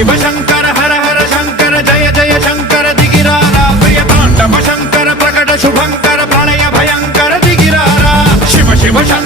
शिव शंकर हर हर शंकर जय जय शंकर दिगिरारा प्रिय तांडव शंकर प्रकट शुभंकर प्रणय भयंकर दिगिरारा शिव शिव शंकर